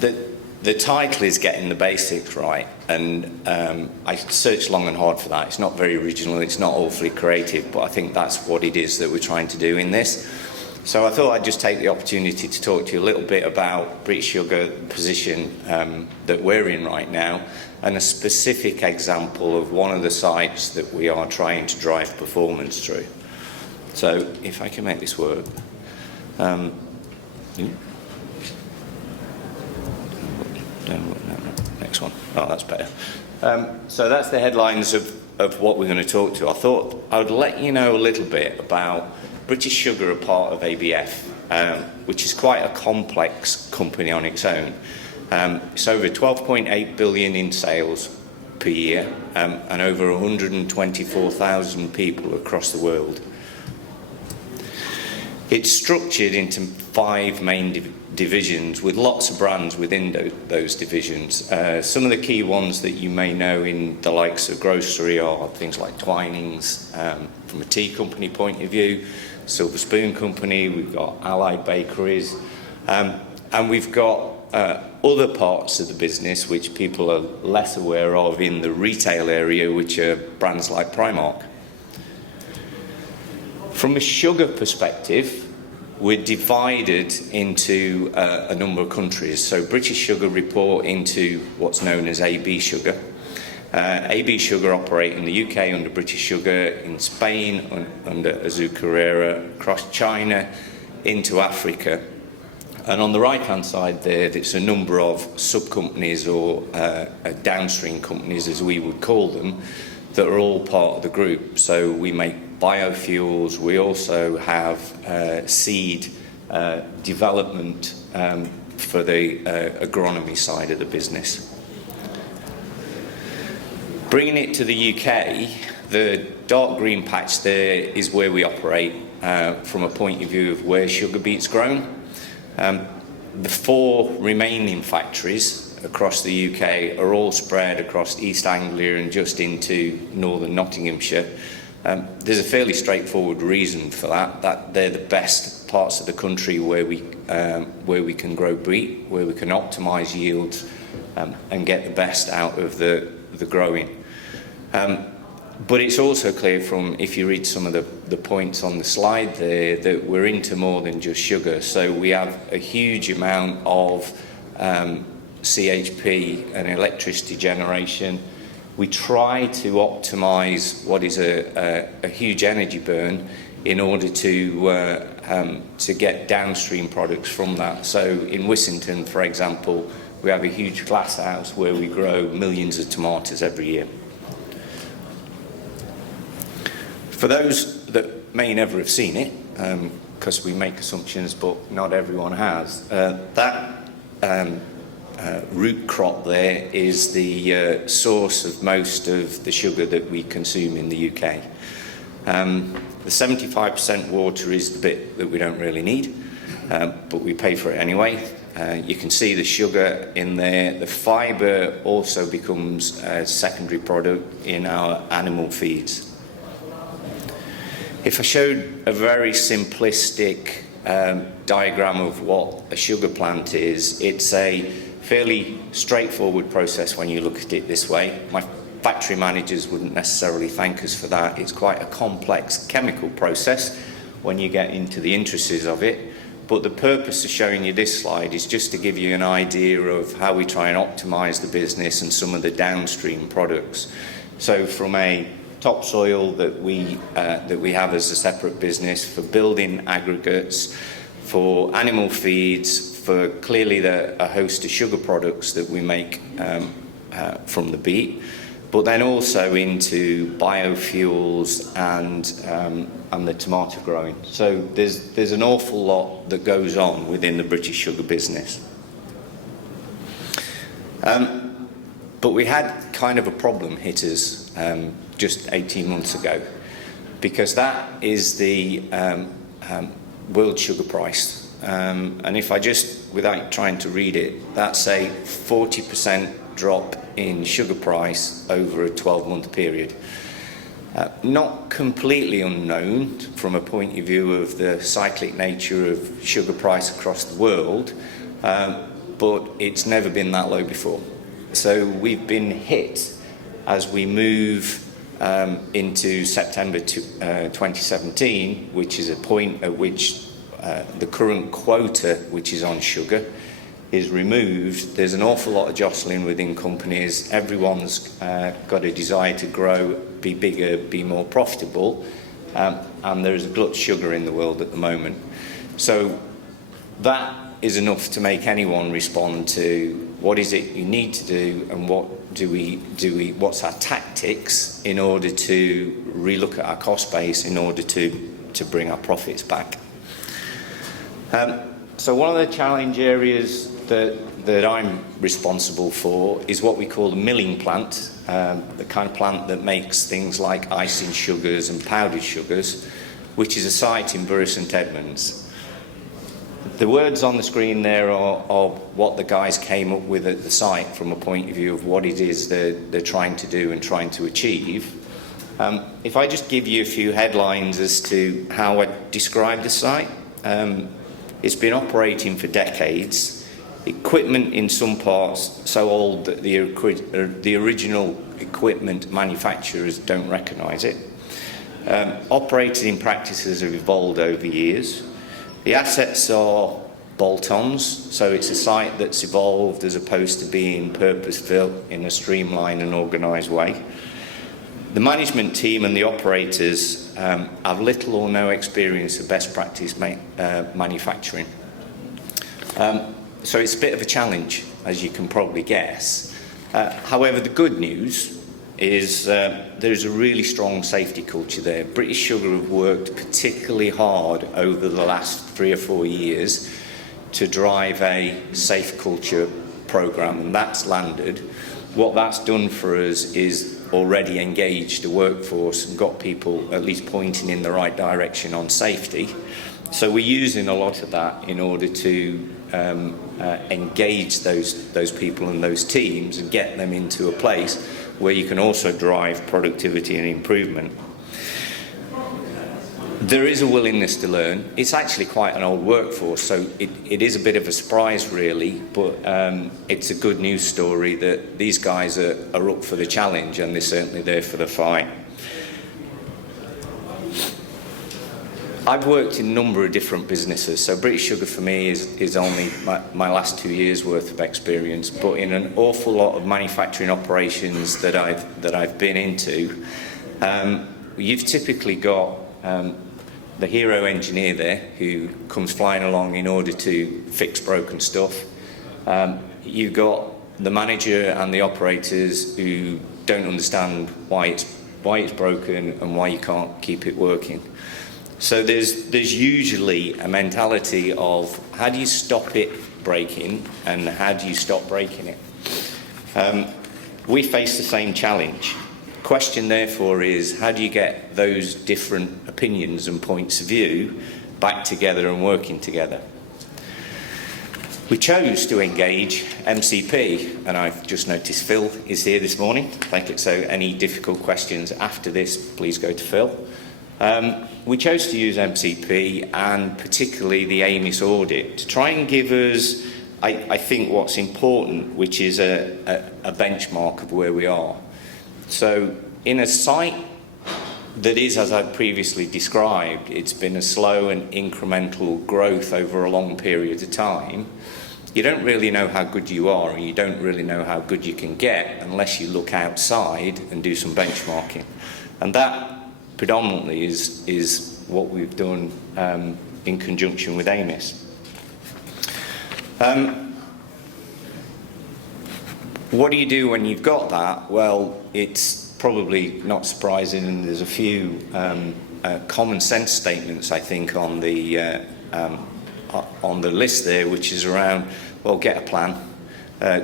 The title is Getting the Basics Right, and I searched long and hard for that. It's not very original, it's not awfully creative, but I think that's what it is that we're trying to do in this. So I thought I'd just take the opportunity to talk to you a little bit about British Sugar, the position that we're in right now, and a specific example of one of the sites that we are trying to drive performance through. So if I can make this work. Next one. Oh, that's better. So that's the headlines of what we're going to talk to. I thought I would let you know a little bit about British Sugar, a part of ABF, which is quite a complex company on its own. It's over 12.8 billion in sales per year, and over 124,000 people across the world. It's structured into 5 main divisions with lots of brands within those divisions. Some of the key ones that you may know in the likes of grocery are things like Twinings, from a tea company point of view, Silver Spoon Company, we've got Allied Bakeries, and we've got other parts of the business which people are less aware of in the retail area, which are brands like Primark. From a sugar perspective, we're divided into a number of countries. So British Sugar report into what's known as AB Sugar. AB Sugar operate in the UK under British Sugar, in Spain under Azucarera, across China, into Africa. And on the right-hand side there, there's a number of sub-companies or downstream companies, as we would call them, that are all part of the group. So we make biofuels, we also have seed development for the agronomy side of the business. Bringing it to the UK, the dark green patch there is where we operate from a point of view of where sugar beet's grown. The 4 remaining factories across the UK are all spread across East Anglia and just into northern Nottinghamshire. There's a fairly straightforward reason for that they're the best parts of the country where we can grow beet, where we can optimise yields and get the best out of the growing. But it's also clear from, if you read some of the points on the slide there, that we're into more than just sugar. So we have a huge amount of CHP and electricity generation. We try to optimise what is a huge energy burn in order to get downstream products from that. So in Wissington, for example, we have a huge glass house where we grow millions of tomatoes every year. For those that may never have seen it, because we make assumptions but not everyone has, that root crop there is the source of most of the sugar that we consume in the UK. The 75% water is the bit that we don't really need, but we pay for it anyway. You can see the sugar in there. The fibre also becomes a secondary product in our animal feeds. If I showed a very simplistic diagram of what a sugar plant is, it's a fairly straightforward process when you look at it this way. My factory managers wouldn't necessarily thank us for that. It's quite a complex chemical process when you get into the intricacies of it. But the purpose of showing you this slide is just to give you an idea of how we try and optimise the business and some of the downstream products. So from a topsoil that we have as a separate business, for building aggregates, for animal feeds, for clearly a host of sugar products that we make from the beet, but then also into biofuels and the tomato growing. So there's an awful lot that goes on within the British Sugar business. But we had kind of a problem hit us just 18 months ago, because that is the world sugar price. And if I just, without trying to read it, that's a 40% drop in sugar price over a 12-month period. Not completely unknown from a point of view of the cyclic nature of sugar price across the world, but it's never been that low before. So we've been hit as we move into September 2017, which is a point at which the current quota, which is on sugar, is removed. There's an awful lot of jostling within companies. Everyone's got a desire to grow, be bigger, be more profitable, and there's a glut of sugar in the world at the moment. So that is enough to make anyone respond to what is it you need to do, and what's our tactics in order to relook at our cost base in order to bring our profits back. So one of the challenge areas that I'm responsible for is what we call the milling plant, the kind of plant that makes things like icing sugars and powdered sugars, which is a site in Bury St Edmunds. The words on the screen there are what the guys came up with at the site from a point of view of what it is they're trying to do and trying to achieve. If I just give you a few headlines as to how I describe the site, it's been operating for decades. Equipment in some parts so old that the original equipment manufacturers don't recognise it. Operating practices have evolved over years. The assets are bolt-ons, so it's a site that's evolved as opposed to being purpose-built in a streamlined and organised way. The management team and the operators have little or no experience of best practice manufacturing. So it's a bit of a challenge, as you can probably guess. However, the good news is there's a really strong safety culture there. British Sugar have worked particularly hard over the last 3 or 4 years to drive a safe culture programme, and that's landed. What that's done for us is already engaged the workforce and got people at least pointing in the right direction on safety. So we're using a lot of that in order to engage those people and those teams and get them into a place where you can also drive productivity and improvement. There is a willingness to learn. It's actually quite an old workforce, so it is a bit of a surprise really, but it's a good news story that these guys are up for the challenge, and they're certainly there for the fight. I've worked in a number of different businesses, so British Sugar for me is only my last 2 years worth of experience, but in an awful lot of manufacturing operations that I've been into, you've typically got the hero engineer there who comes flying along in order to fix broken stuff. You've got the manager and the operators who don't understand why it's broken and why you can't keep it working. So there's usually a mentality of how do you stop it breaking and how do you stop breaking it? We face the same challenge. The question therefore is how do you get those different opinions and points of view back together and working together? We chose to engage MCP, and I've just noticed Phil is here this morning. Thank you. So any difficult questions after this, please go to Phil. We chose to use MCP and particularly the AMIS audit to try and give us, I think, what's important, which is a benchmark of where we are. So in a site that is, as I previously described, it's been a slow and incremental growth over a long period of time. You don't really know how good you are, and you don't really know how good you can get unless you look outside and do some benchmarking. And that predominantly is what we've done in conjunction with AMIS. What do you do when you've got that? Well, it's probably not surprising, and there's a few common sense statements, I think, on the list there, which is around, well, get a plan,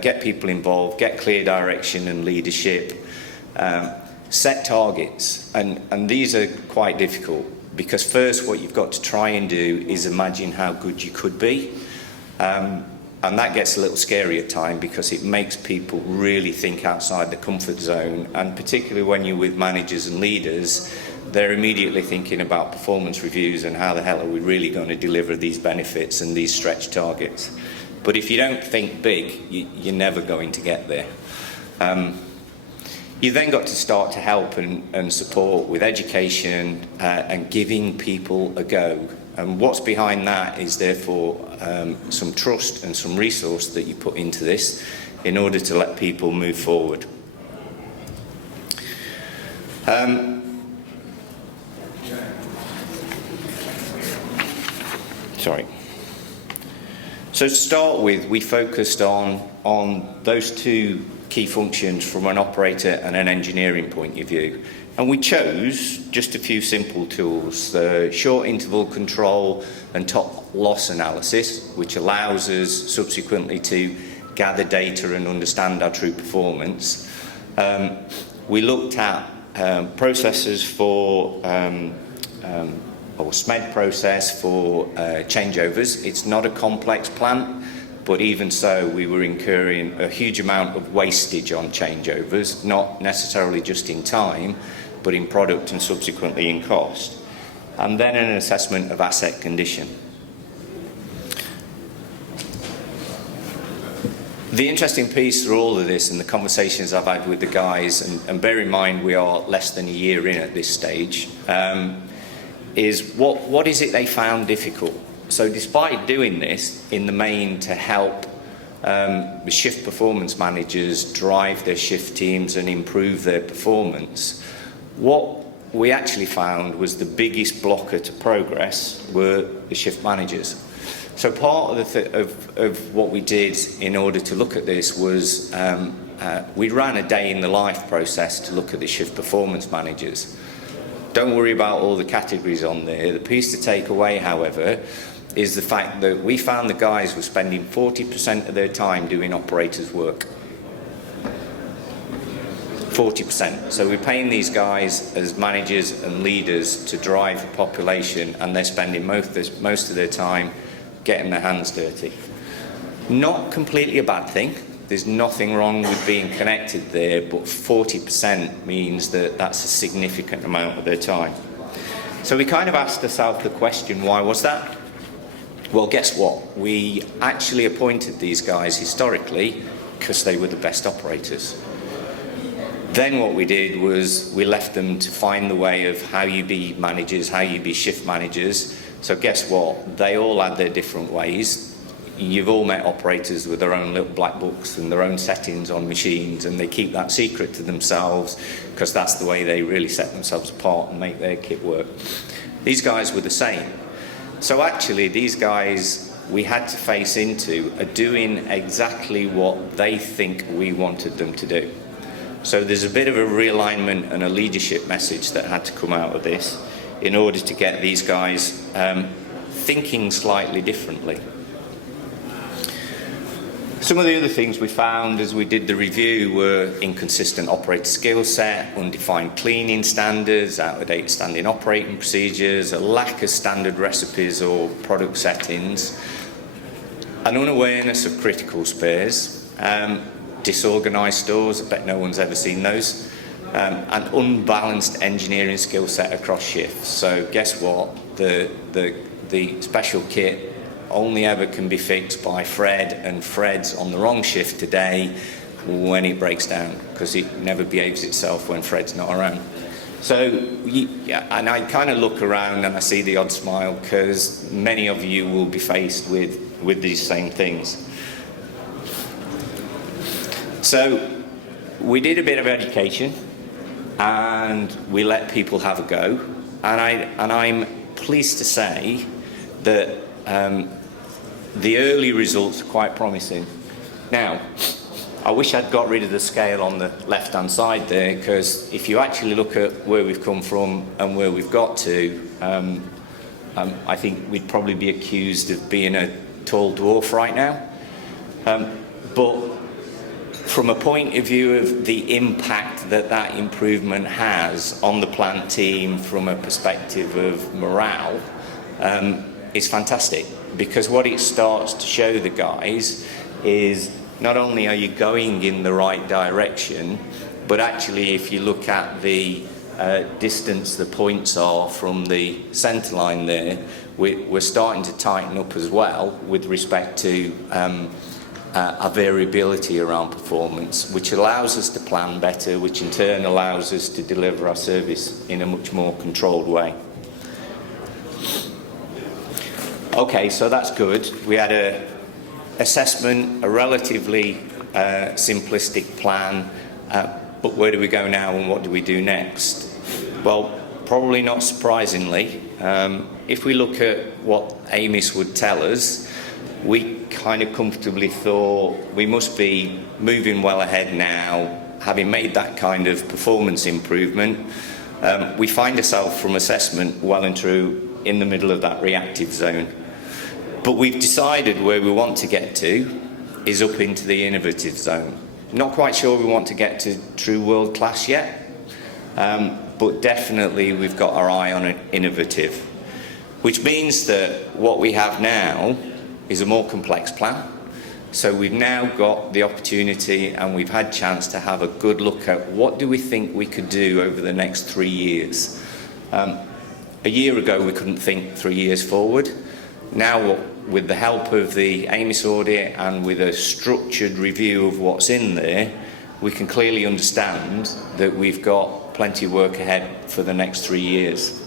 get people involved, get clear direction and leadership, set targets, and these are quite difficult because first what you've got to try and do is imagine how good you could be, and that gets a little scary at times because it makes people really think outside the comfort zone, and particularly when you're with managers and leaders, they're immediately thinking about performance reviews and how the hell are we really going to deliver these benefits and these stretch targets. But if you don't think big, you're never going to get there. You then got to start to help and support with education and giving people a go. And what's behind that is therefore some trust and some resource that you put into this in order to let people move forward. Sorry. So to start with, we focused on those two key functions from an operator and an engineering point of view. And we chose just a few simple tools, the short interval control and top loss analysis, which allows us subsequently to gather data and understand our true performance. We looked at processes for or SMED process for changeovers. It's not a complex plant, but even so, we were incurring a huge amount of wastage on changeovers, not necessarily just in time, but in product and subsequently in cost. And then an assessment of asset condition. The interesting piece through all of this and the conversations I've had with the guys, and bear in mind we are less than a year in at this stage, is what is it they found difficult? So despite doing this in the main to help the shift performance managers drive their shift teams and improve their performance, what we actually found was the biggest blocker to progress were the shift managers. So part of what we did in order to look at this was we ran a day in the life process to look at the shift performance managers. Don't worry about all the categories on there. The piece to take away, however, is the fact that we found the guys were spending 40% of their time doing operators' work. 40%. So we're paying these guys as managers and leaders to drive the population, and they're spending most of their time getting their hands dirty. Not completely a bad thing. There's nothing wrong with being connected there, but 40% means that that's a significant amount of their time. So we kind of asked ourselves the question, why was that? Well, guess what? We actually appointed these guys historically because they were the best operators. Then what we did was we left them to find the way of how you be managers, how you be shift managers. So guess what? They all had their different ways. You've all met operators with their own little black books and their own settings on machines, and they keep that secret to themselves because that's the way they really set themselves apart and make their kit work. These guys were the same. So actually these guys we had to face into are doing exactly what they think we wanted them to do. So there's a bit of a realignment and a leadership message that had to come out of this in order to get these guys thinking slightly differently. Some of the other things we found as we did the review were inconsistent operator skill set, undefined cleaning standards, out-of-date standing operating procedures, a lack of standard recipes or product settings, an unawareness of critical spares, disorganised stores, I bet no one's ever seen those, an unbalanced engineering skill set across shifts. So guess what? The special kit only ever can be fixed by Fred, and Fred's on the wrong shift today when it breaks down because it never behaves itself when Fred's not around. So, and I kind of look around and I see the odd smile because many of you will be faced with these same things. So we did a bit of education and we let people have a go, and I'm pleased to say that the early results are quite promising. Now, I wish I'd got rid of the scale on the left-hand side there, because if you actually look at where we've come from and where we've got to, I think we'd probably be accused of being a tall dwarf right now. But from a point of view of the impact that improvement has on the plant team from a perspective of morale, it's fantastic, because what it starts to show the guys is not only are you going in the right direction, but actually if you look at the distance the points are from the centre line there, we're starting to tighten up as well with respect to our variability around performance, which allows us to plan better, which in turn allows us to deliver our service in a much more controlled way. Okay, so that's good. We had an assessment, a relatively simplistic plan, but where do we go now and what do we do next? Well, probably not surprisingly, if we look at what AMIS would tell us, we kind of comfortably thought we must be moving well ahead now, having made that kind of performance improvement. We find ourselves from assessment well and true in the middle of that reactive zone. But we've decided where we want to get to is up into the innovative zone. Not quite sure we want to get to true world class yet, but definitely we've got our eye on innovative, which means that what we have now is a more complex plan. So we've now got the opportunity and we've had chance to have a good look at what do we think we could do over the next 3 years. A year ago we couldn't think 3 years forward. Now, with the help of the AMIS audit and with a structured review of what's in there, we can clearly understand that we've got plenty of work ahead for the next 3 years.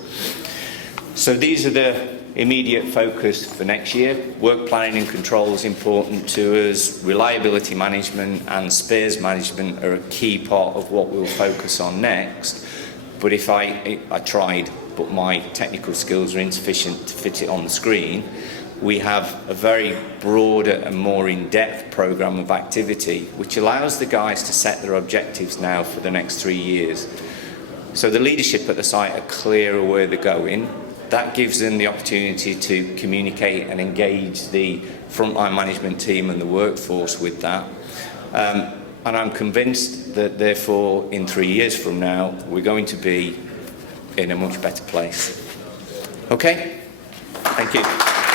So these are the immediate focus for next year. Work planning and control is important to us. Reliability management and spares management are a key part of what we'll focus on next. But if I tried, but my technical skills are insufficient to fit it on the screen, we have a very broader and more in-depth programme of activity, which allows the guys to set their objectives now for the next 3 years. So the leadership at the site are clear of where they're going. That gives them the opportunity to communicate and engage the frontline management team and the workforce with that. And I'm convinced that therefore in 3 years from now we're going to be in a much better place. Okay? Thank you.